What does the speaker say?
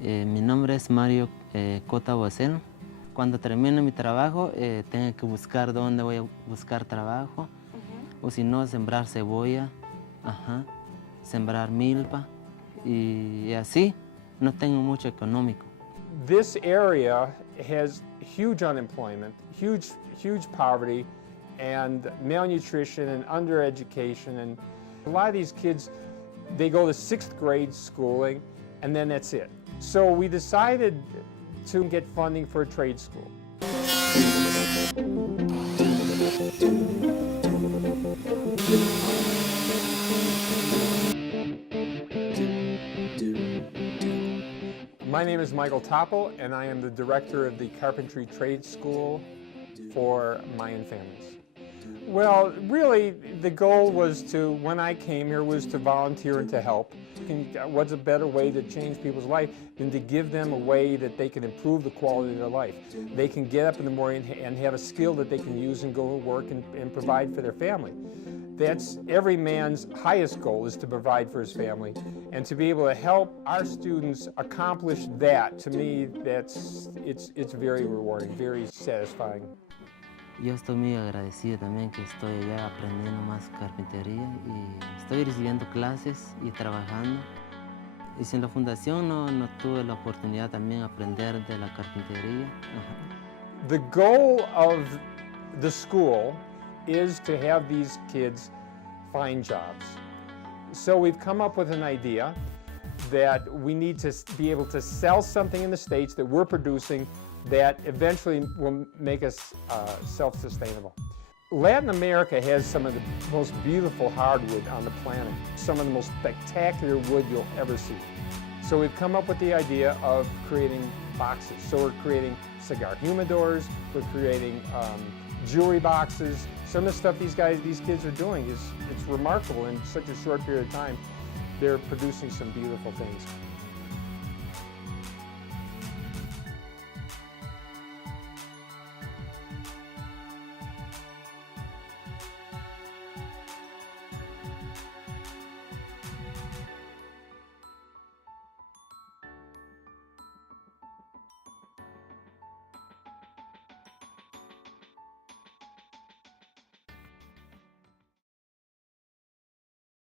Mi nombre es Mario Cota Boceno. Cuando termino mi trabajo, tengo que buscar dónde voy a buscar trabajo, o si no, sembrar cebolla, sembrar milpa, y así no tengo mucho económico. This area has huge unemployment, huge poverty, and malnutrition and undereducation, and a lot of these kids, they go to 6th grade schooling, and then that's it. So we decided to get funding for a trade school. My name is Michael Toppel, and I am the director of the Carpentry Trade School for Mayan families. Well, really, the goal was to, when I came here, was to volunteer and to help. What's a better way to change people's life than to give them a way that they can improve the quality of their life? They can get up in the morning and have a skill that they can use and go to work and provide for their family. That's every man's highest goal, is to provide for his family. And to be able to help our students accomplish that, to me, it's very rewarding, very satisfying. Yo estoy muy agradecido también que estoy allá aprendiendo más carpintería y estoy recibiendo clases y trabajando. Y sin la fundación no tuve la oportunidad también de aprender de la carpintería. The goal of the school is to have these kids find jobs. So we've come up with an idea that we need to be able to sell something in the States that we're producing that eventually will make us self-sustainable. Latin America has some of the most beautiful hardwood on the planet, some of the most spectacular wood you'll ever see. So we've come up with the idea of creating boxes. So we're creating cigar humidors, we're creating jewelry boxes. Some of the stuff these kids are doing it's remarkable in such a short period of time. They're producing some beautiful things.